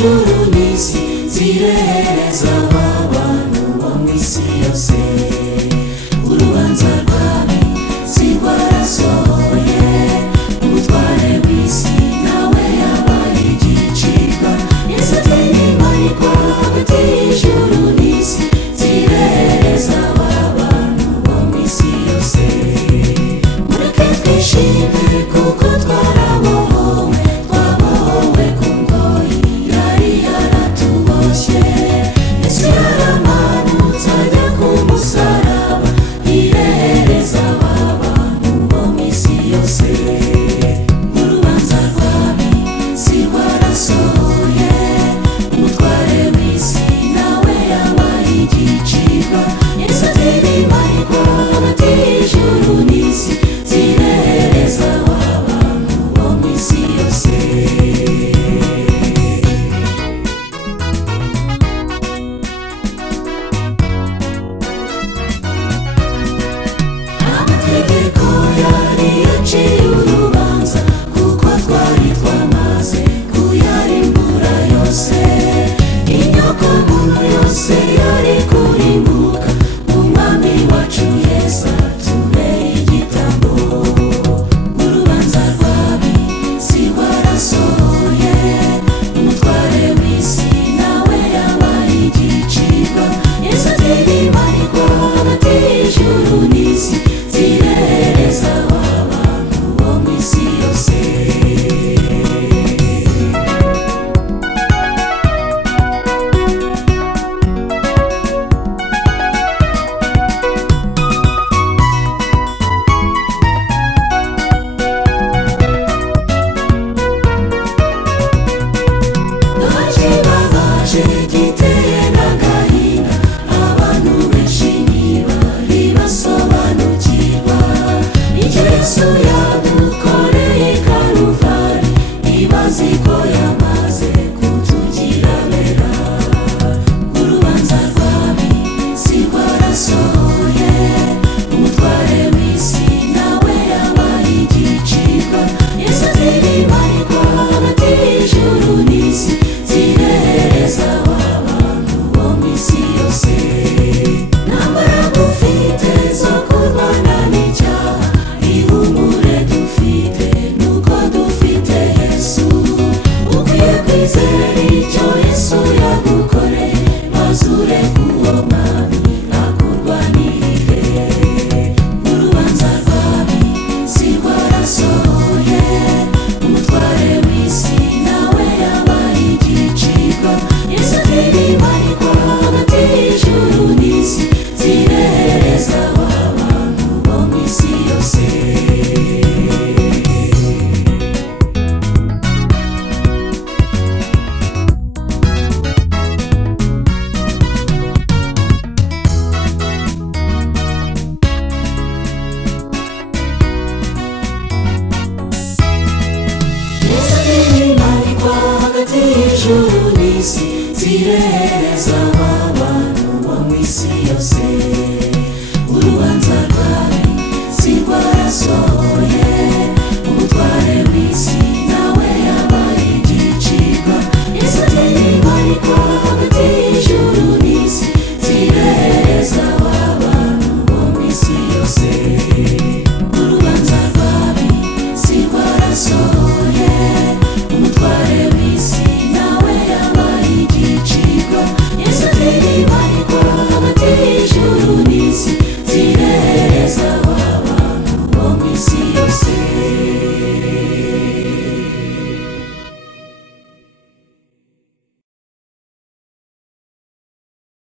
ijuru n'isi zirehereza abantu bo mu isi yose. Urubanza rwami si rwarasohoye, umutware w'isi nawe yabaye igicibwa. Yesu ati nimanikwa hagati y'ijuru n'isi zirehereza abantu bo mu isi yose. Mureke twishime kuko twarabohowe, twabohowe ku ngoyi yari yaratuboshye. Yesu yaramanutse ajya ku musaraba, yirehereza abantu bo mu isi yose. Urubanza rwami si rwarasohoye, umutware w'isi nawe yabaye igicibwa. Yesu ati nimanikwa hagati y'ijuru n'isi zirehereza abantu bo mu isi yose. Amategeko yari yaciye urubanza, kuko twari twamaze kuyarimbura yose. Inyokomuntu yose yari kurimbuka, umwami wacu Yesu atubere igitambo. Urubanza rwami si rwarasohoye, umutware w'isi nawe yabaye igicibwa. Yesu ati nimanikwa hagati y'ijuru n'isi zirehereza abantu bo mu isi yose. Baje giteye n'agahinda, abantu benshi ntibari basobanukirwa icyo Yesu yadukoreye i Kaluvari. Ntibazi ko yamaze kutugira abera. Urubanza rwami si rwarasohoye, umutware w'isi nawe yabaye igicibwa. Yesu ati nimanikwa hagati y'ijuru n'isi zirehereza abantu bo mu isi yose. Nta mbaraga ufite zo kurwana n'icyaha, ihumure dufite nuko dufite Yesu. Ukwiye kwizera icyo Yesu yagukoreye, maze ureke uwo mwami akurwanirire. Urubanza rwami si rwarasohoye, umutware w'isi nawe yabaye igicibwa. Yesu ati nimanikwa hagati y'ijuru n'isi zirehereza abantu bo mu isi yose. Yesu ati nimanikwa hagati y'ijuru n'isi zirehereza abantu bo mu isi yose.